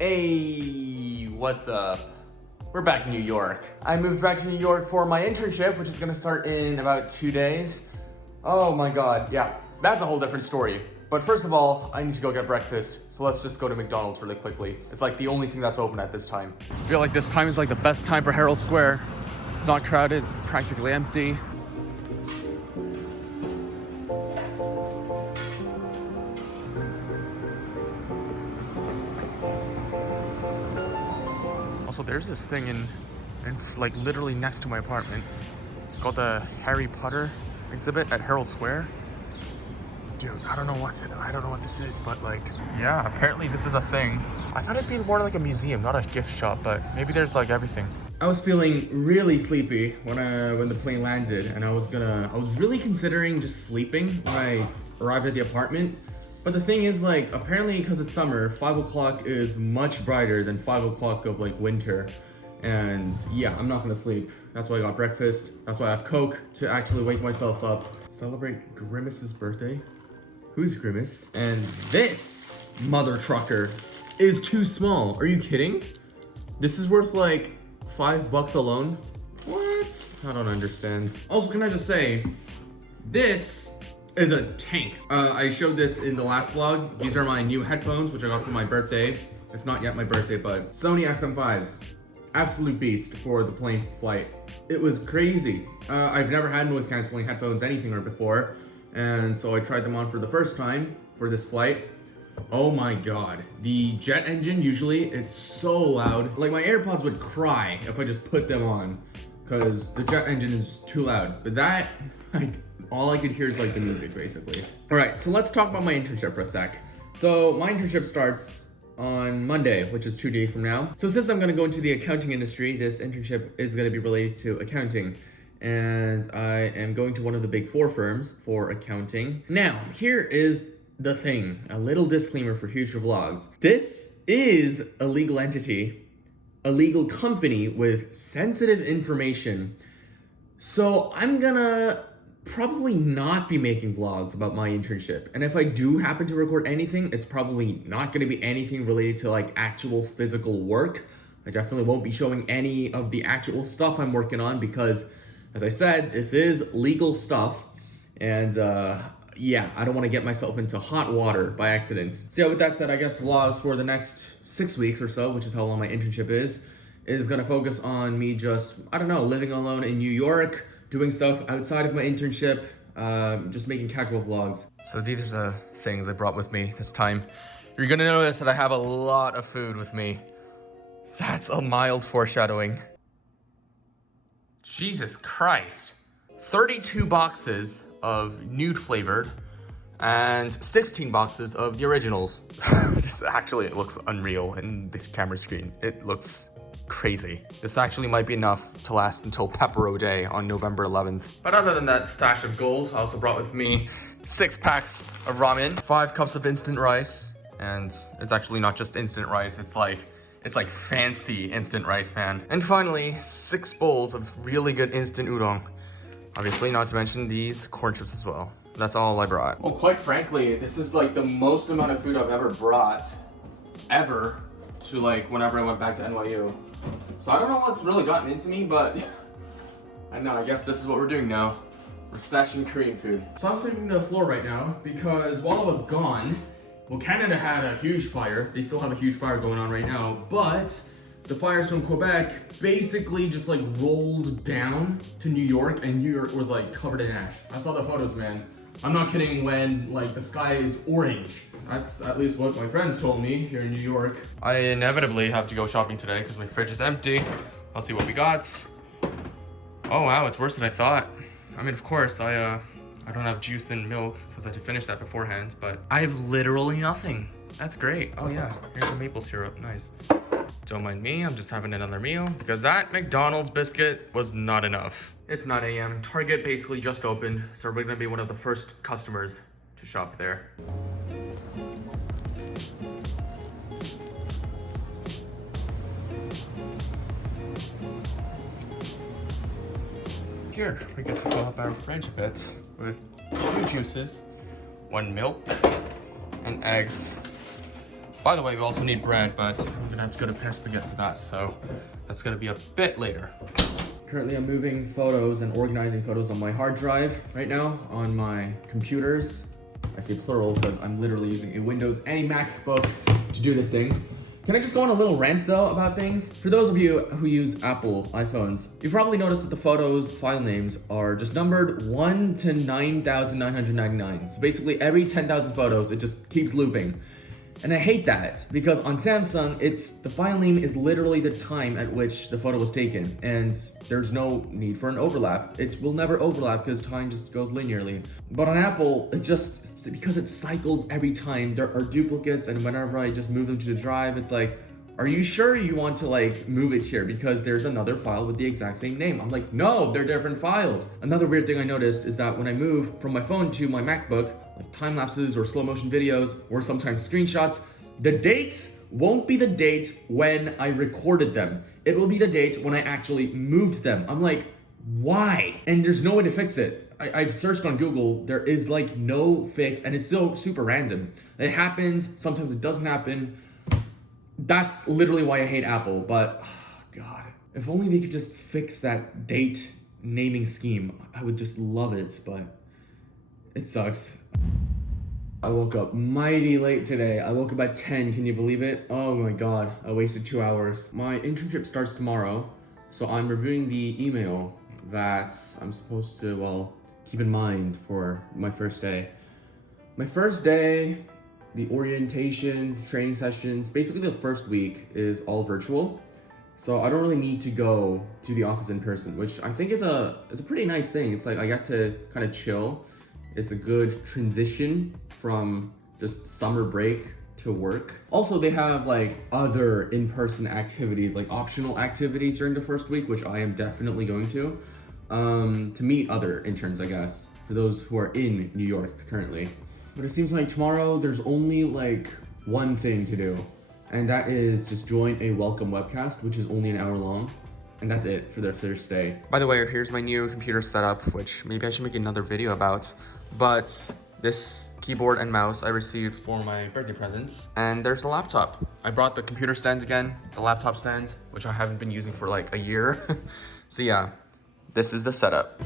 Hey, what's up? We're back in New York. I moved back to New York for my internship, which is gonna start in about 2 days. Oh my God, yeah, that's a whole different story. But first of all, I need to go get breakfast. So let's just go to McDonald's really quickly. It's like the only thing that's open at this time. I feel like this time is like the best time for Herald Square. It's not crowded, it's practically empty. Also, there's this thing in like literally next to my apartment. It's called the Harry Potter exhibit at Herald Square. Dude, I don't know what this is, but like, yeah, apparently this is a thing. I thought it'd be more like a museum, not a gift shop, but maybe there's like everything. I was feeling really sleepy when the plane landed, and I was really considering just sleeping when I arrived at the apartment. But the thing is, like, apparently because it's summer, 5 o'clock is much brighter than 5 o'clock of like winter. And yeah, I'm not gonna sleep. That's why I got breakfast. That's why I have Coke to actually wake myself up. Celebrate Grimace's birthday. Who's Grimace? And this mother trucker is too small. Are you kidding? This is worth like $5 alone. What? I don't understand. Also, can I just say, this is a tank. I showed this in the last vlog. These are my new headphones, which I got for my birthday. It's not yet my birthday, but Sony XM5s. Absolute beast for the plane flight. It was crazy. I've never had noise canceling headphones anything before. And so I tried them on for the first time for this flight. Oh my God. The jet engine, usually it's so loud. Like my AirPods would cry if I just put them on because the jet engine is too loud. But that, like, all I could hear is like the music basically. All right, so let's talk about my internship for a sec. So my internship starts on Monday, which is 2 days from now. So since I'm gonna go into the accounting industry, this internship is gonna be related to accounting. And I am going to one of the big 4 firms for accounting. Now, here is the thing, a little disclaimer for future vlogs. This is a legal entity, a legal company with sensitive information. So I'm gonna probably not be making vlogs about my internship. And if I do happen to record anything, it's probably not gonna be anything related to like actual physical work. I definitely won't be showing any of the actual stuff I'm working on because, as I said, this is legal stuff. And yeah, I don't want to get myself into hot water by accident. So yeah, with that said, I guess vlogs for the next 6 weeks or so, which is how long my internship is gonna focus on me just, I don't know, living alone in New York, doing stuff outside of my internship, just making casual vlogs. So these are the things I brought with me this time. You're gonna notice that I have a lot of food with me. That's a mild foreshadowing. Jesus Christ. 32 boxes of nude flavored and 16 boxes of the originals. It looks unreal in this camera screen. It looks crazy. This actually might be enough to last until Pepero Day on November 11th. But other than that stash of gold, I also brought with me 6 packs of ramen, 5 cups of instant rice, and it's actually not just instant rice, it's like fancy instant rice, man. And finally, 6 bowls of really good instant udon. Obviously, not to mention these corn chips as well. That's all I brought. Well, quite frankly, this is like the most amount of food I've ever brought, ever, to like whenever I went back to NYU. So I don't know what's really gotten into me, but I know, I guess this is what we're doing now. We're stashing Korean food. So I'm sweeping the floor right now because while I was gone, well, Canada had a huge fire. They still have a huge fire going on right now, but the fires from Quebec basically just like rolled down to New York, and New York was like covered in ash. I saw the photos, man. I'm not kidding when like the sky is orange. That's at least what my friends told me here in New York. I inevitably have to go shopping today because my fridge is empty. I'll see what we got. Oh wow, it's worse than I thought. I mean, of course, I don't have juice and milk because I had to finish that beforehand, but I have literally nothing. That's great. Oh yeah, here's the maple syrup, nice. Don't mind me, I'm just having another meal because that McDonald's biscuit was not enough. It's 9 a.m. Target basically just opened, so we're gonna be one of the first customers to shop there. Here, we get to fill up our fridge bit with 2 juices, 1 milk, and eggs. By the way, we also need bread, but I'm gonna have to go to Pear Spaghetti for that, so that's gonna be a bit later. Currently, I'm moving photos and organizing photos on my hard drive right now on my computers. I say plural because I'm literally using a Windows and a MacBook to do this thing. Can I just go on a little rant though about things? For those of you who use Apple iPhones, you've probably noticed that the photos file names are just numbered 1 to 9,999. So basically every 10,000 photos, it just keeps looping. And I hate that because on Samsung, the file name is literally the time at which the photo was taken, and there's no need for an overlap. It will never overlap because time just goes linearly. But on Apple, because it cycles every time, there are duplicates, and whenever I just move them to the drive, it's like, are you sure you want to like move it here because there's another file with the exact same name? I'm like, no, they're different files. Another weird thing I noticed is that when I move from my phone to my MacBook, like time lapses or slow motion videos or sometimes screenshots, the date won't be the date when I recorded them. It will be the date when I actually moved them. I'm like, why? And there's no way to fix it. I've searched on Google, there is like no fix, and it's still super random. It happens, sometimes it doesn't happen. That's literally why I hate Apple, but God, if only they could just fix that date naming scheme, I would just love it, but it sucks. I woke up mighty late today. I woke up at 10, can you believe it? Oh my God, I wasted 2 hours. My internship starts tomorrow, so I'm reviewing the email that I'm supposed to, well, keep in mind for my first day. My first day, the orientation, training sessions, basically the first week is all virtual. So I don't really need to go to the office in person, which I think is a pretty nice thing. It's like I got to kind of chill. It's a good transition from just summer break to work. Also, they have like other in-person activities, like optional activities during the first week, which I am definitely going to meet other interns, I guess, for those who are in New York currently. But it seems like tomorrow there's only like one thing to do, and that is just join a welcome webcast, which is only an hour long. And that's it for their first day. By the way, here's my new computer setup, which maybe I should make another video about. But this keyboard and mouse I received for my birthday presents. And there's the laptop. I brought the computer stand again, the laptop stand, which I haven't been using for like a year. So yeah, this is the setup.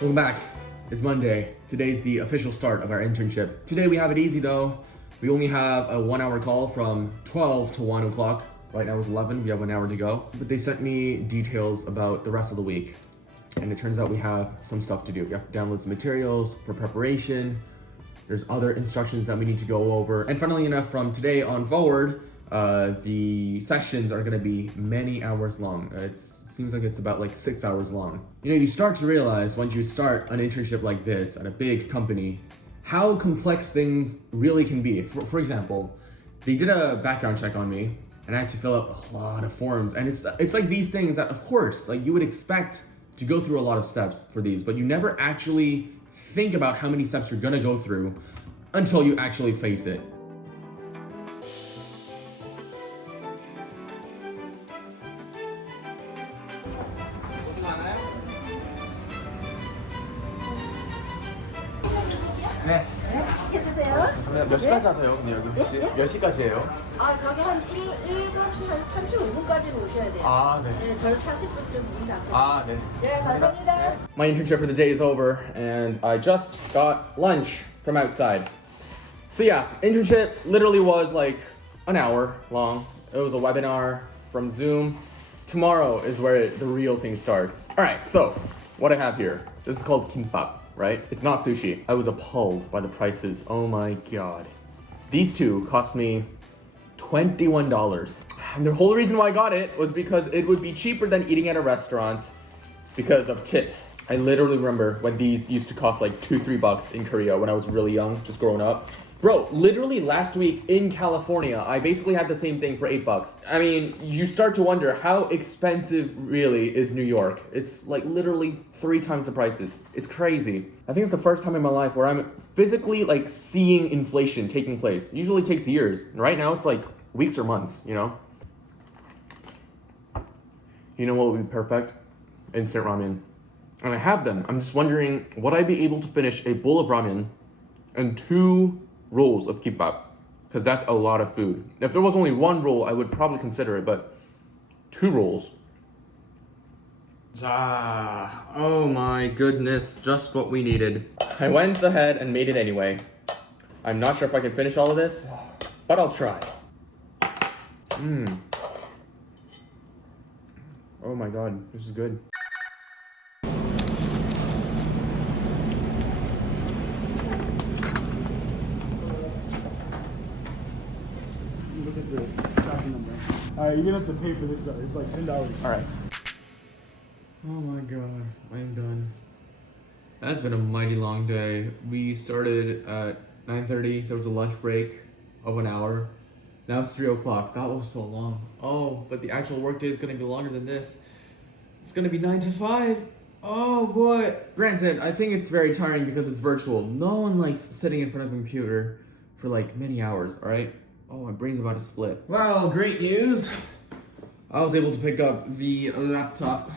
Welcome back. It's Monday. Today's the official start of our internship. Today we have it easy though. We only have a 1 hour call from 12 to 1 o'clock. Right now it's 11, we have 1 hour to go. But they sent me details about the rest of the week. And it turns out we have some stuff to do. We have to download some materials for preparation. There's other instructions that we need to go over. And funnily enough, from today on forward, the sessions are gonna be many hours long. It seems like it's about like 6 hours long. You know, you start to realize once you start an internship like this at a big company, how complex things really can be. For example, they did a background check on me and I had to fill out a lot of forms. And it's like these things that, of course, like you would expect to go through a lot of steps for these, but you never actually think about how many steps you're gonna go through until you actually face it. 네. 네, 맛있게 드세요. 몇 시까지 하세요? 근데 여기 혹시? 몇 시까지예요? 아, 저기 한 7시 한 35분까지는 오셔야 돼요. 아, 네. 네, 저희 40분쯤 문 닫고. 아, 네. 네, 감사합니다. My internship for the day is over and I just got lunch from outside. So yeah, internship literally was like an hour long. It was a webinar from Zoom. Tomorrow is where the real thing starts. All right, so what I have here, this is called kimbap. Right? It's not sushi. I was appalled by the prices. Oh my God. These two cost me $21. And the whole reason why I got it was because it would be cheaper than eating at a restaurant because of tip. I literally remember when these used to cost like $2-3 in Korea when I was really young, just growing up. Bro, literally last week in California, I basically had the same thing for $8. I mean, you start to wonder how expensive really is New York. It's like literally 3 times the prices. It's crazy. I think it's the first time in my life where I'm physically like seeing inflation taking place. Usually it takes years. Right now it's like weeks or months, you know? You know what would be perfect? Instant ramen. And I have them. I'm just wondering, would I be able to finish a bowl of ramen and 2 rolls of kimbap? Because that's a lot of food. If there was only 1 roll, I would probably consider it, but 2 rolls. Oh my goodness, just what we needed. I went ahead and made it anyway. I'm not sure if I can finish all of this, but I'll try. Oh my god, this is good. Look at the tracking number. Alright, you're gonna have to pay for this though. It's like $10. Alright. Oh my god, I'm done. That's been a mighty long day. We started at 9:30. There was a lunch break of an hour. Now it's 3 o'clock. That was so long. Oh, but the actual workday is gonna be longer than this. It's gonna be 9 to 5. Oh boy. Granted, I think it's very tiring because it's virtual. No one likes sitting in front of a computer for like many hours, alright? Oh, my brain's about to split. Well, great news. I was able to pick up the laptop.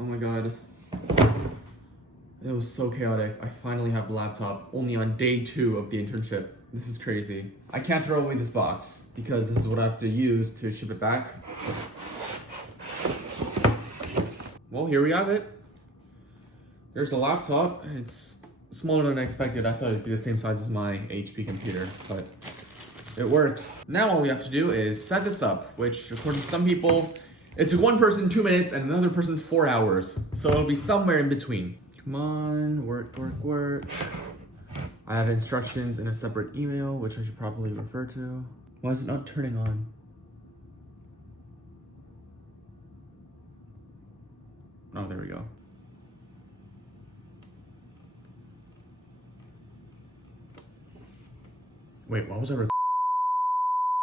Oh my god. It was so chaotic. I finally have the laptop only on day 2 of the internship. This is crazy. I can't throw away this box because this is what I have to use to ship it back. Well, here we have it. There's a laptop. It's smaller than I expected. I thought it'd be the same size as my HP computer, but it works. Now all we have to do is set this up, which according to some people, it took one person 2 minutes and another person 4 hours. So it'll be somewhere in between. Come on, work, work, work. I have instructions in a separate email, which I should probably refer to. Why is it not turning on? Oh, there we go. Wait, what was I recording?